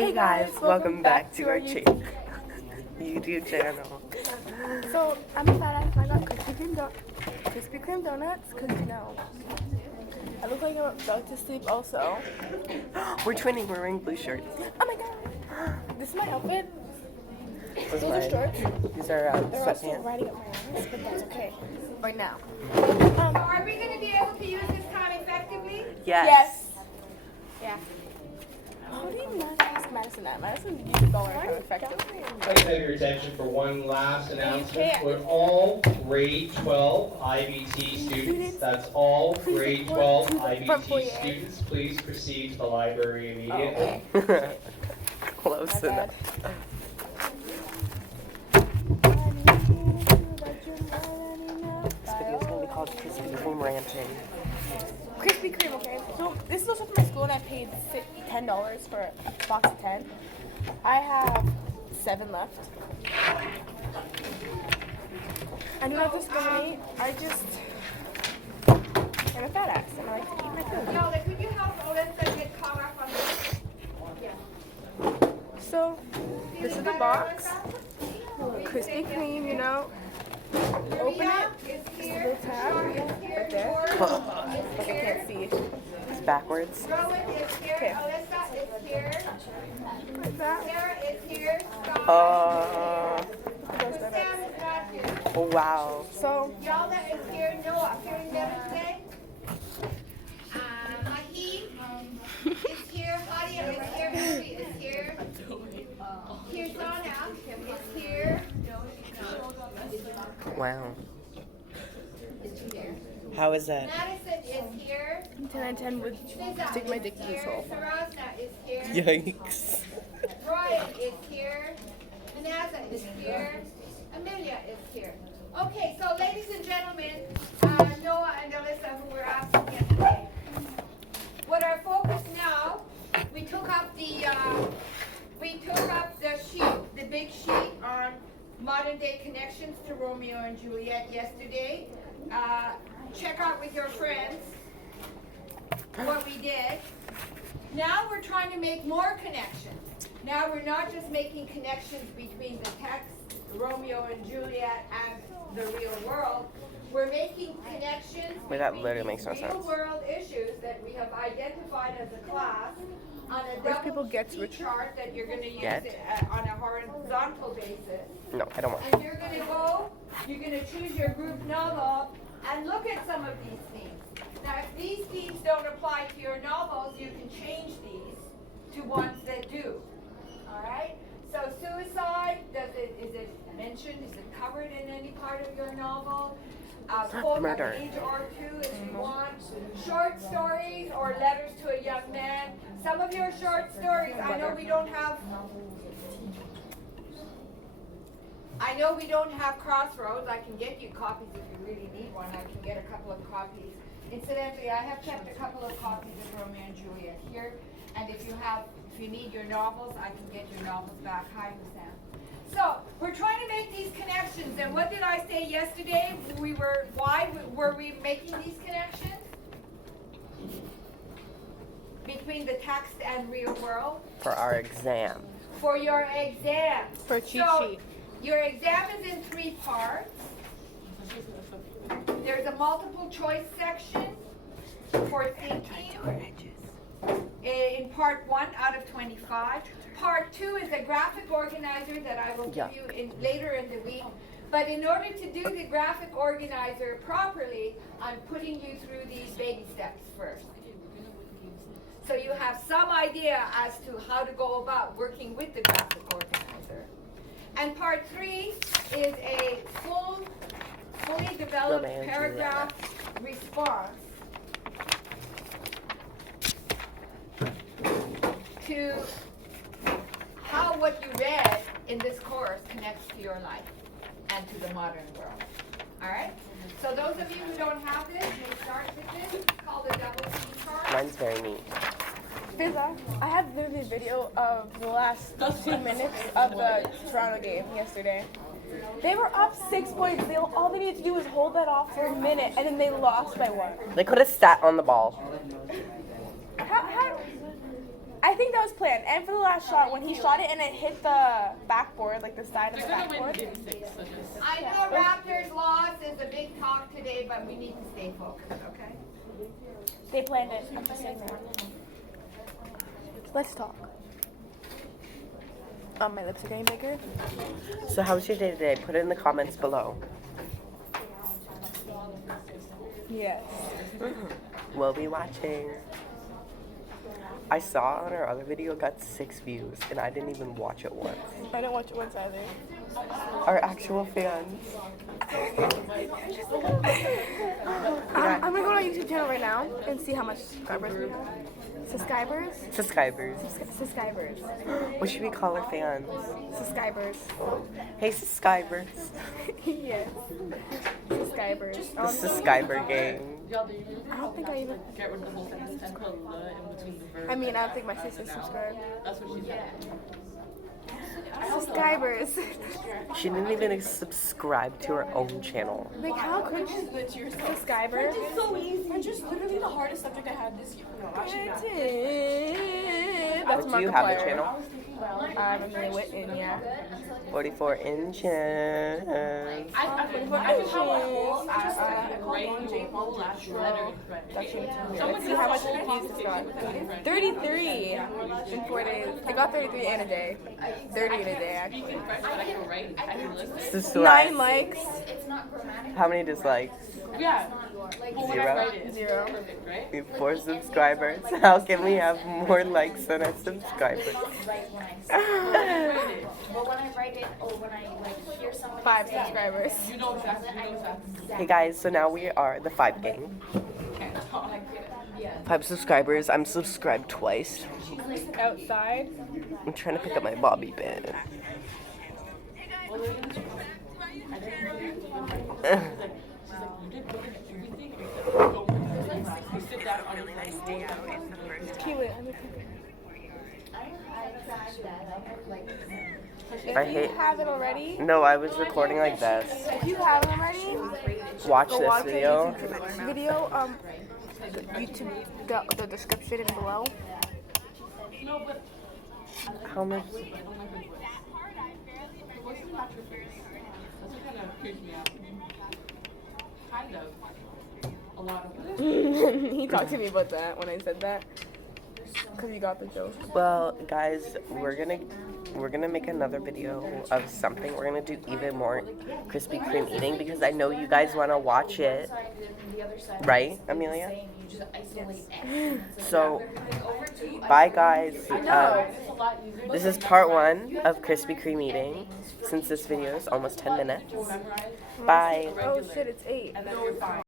Hey guys, welcome back to our YouTube channel. So I'm a fat ass and I got Krispy Kreme donuts because I look like I'm about to sleep also. We're twinning, we're wearing blue shirts. Oh my god. This is my outfit. Those are shorts. These are They're also sweatpants. riding up my ass, but that's okay. Right now. Are we going to be able to use this time effectively? Yes. Yeah. How do you not ask Madison that? Madison uses all our time effectively. I'd like to have your attention for one last announcement. can't. For all grade 12 IBT students, that's all grade 12 IBT students, please proceed to the library immediately. Close My enough. bad. This video is going to be called Krispy Kreme Ranching. Krispy Kreme, okay? So this is also from my school and I paid $10 for a box of 10. I have 7 left. I do not discriminate. I'm a fat ass and I like to eat my food. No, could you help Alyssa get caught up on this? So this is the box. Krispy Kreme, you know. Open it. It's This here. little tab right there. Like I can't see. It's backwards. Rowan is here. Okay. Alyssa is here. Like that. Sarah is here. Scott Goes Sam like that. is not here. Oh wow. So Yalda is here. Noah here never today. Mahi is here. Hadia is here. Emily is here. Kirzana is here. Wow. How is that? Madison is here. 10 and 10 would stick my dick in his hole. Sarasna is here. Yikes. Ryan is here. Manasseh is here. Amelia is here. Okay, so ladies and gentlemen, Noah and Alyssa, who were asking yesterday, what our focus now, we took up the sheet, the big sheet on modern day connections to Romeo and Juliet yesterday. Check out with your friends what we did. Now we're trying to make more connections. Now we're not just making connections between the text, Romeo and Juliet, and the real world. We're making connections Wait, that between literally these makes no real sense. world issues that we have identified as a class on a Rich people double get T rich. chart that you're going to use Get? on a horizontal basis. No, I don't want. And you're going to choose your group novel and look at some of these themes. Now, if these themes don't apply to your novels, you can change these to ones that do. All right? So suicide, is it mentioned? Is it covered in any part of your novel? Quote a Murder. page or two if you want. Short stories or letters to a young man. Some of your short stories, I know we don't have Crossroads. I can get you copies if you really need one. I can get a couple of copies. Incidentally, I have kept a couple of copies of Romeo and Juliet here. And if you need your novels, I can get your novels back. Hi, Sam. So we're trying to make these connections. And what did I say yesterday? Why were we making these connections? Between the text and real world? For our exam. For your exam. For a cheat sheet. Your exam is in 3 parts. There's a multiple choice section for thinking. In part 1 out of 25. Part 2 is a graphic organizer that I will give you later in the week. But in order to do the graphic organizer properly, I'm putting you through these baby steps first. So you have some idea as to how to go about working with the graphic organizer. And part 3 is a fully developed Romeo and paragraph response to how what you read in this course connects to your life and to the modern world. All right? So those of you who don't have this, may start with this. It's called a double T chart. Mine's very neat. Pizza, I have literally a video of the last 15 minutes of the Toronto game yesterday. They were up 6 points. All they needed to do was hold that off for a minute, and then they lost by 1. They could have sat on the ball. How I think that was planned. And for the last shot, when he shot it and it hit the backboard, like the side of the backboard. I know Raptors loss is a big talk today, but we need to stay focused, okay? They planned it. I'm just saying that. Let's talk. My lips are getting bigger. So how was your day today? Put it in the comments below. Yes. We'll be watching. I saw on our other video got 6 views and I didn't even watch it once. I don't watch it once either. Our actual fans. I'm gonna go on our YouTube channel right now and see how much subscribers we have. Subscribers? Subscribers. Subscribers. What should we call our fans? Subscribers. Hey, subscribers. Yes. Subscribers. The subscriber gang. I don't think I even. Get rid of the whole sentence and put a "l" in between the verb. I mean, I don't think my sister subscribed. That's what she said. Subscribers. She didn't even subscribe to her own channel. Like, how could you? Subscribers? It's so easy. French is literally the hardest subject I had this year. No, actually not. That's Do you have a Markiplier. channel? I'm Amelia Whitten, yeah. 44 inches. I could have a whole ass great whole last letter. Let's see how much views this got. 33 in 4 days. It got 33 in a day. 30 in a day, actually. French, but I can write. I can listen. Subscribe. 9 likes. How many dislikes? Yeah. Well, when I 0? write it, 0. perfect, right? We have 4 subscribers. How can we have more likes than our subscribers? But when I write it or when I like hear someone 5 say it, subscribers. You know exactly. You know exactly. Hey guys, so now we are the 5 gang. 5 subscribers. I'm subscribed twice. Outside. I'm trying to pick up my bobby pin. She's like, you did everything except go with the You sit down on your phone. Keywit. I If you hate. have it already, No, I was recording like this. if you have it already, Watch go this watch video. the YouTube video. The YouTube, the description is below. No, but How much? what's the natural face? That's what kind of creeps me out. Kind of. A lot of it. He talked to me about that when I said that. Because he got the joke. Well, guys, we're gonna make another video of something. We're gonna do even more Krispy Kreme eating because I know you guys want to watch it, right, Amelia? So, bye, guys. It's a lot easier. This is part 1 of Krispy Kreme eating. Since this video is almost 10 minutes. Bye. Oh shit, it's 8. And then you're fine.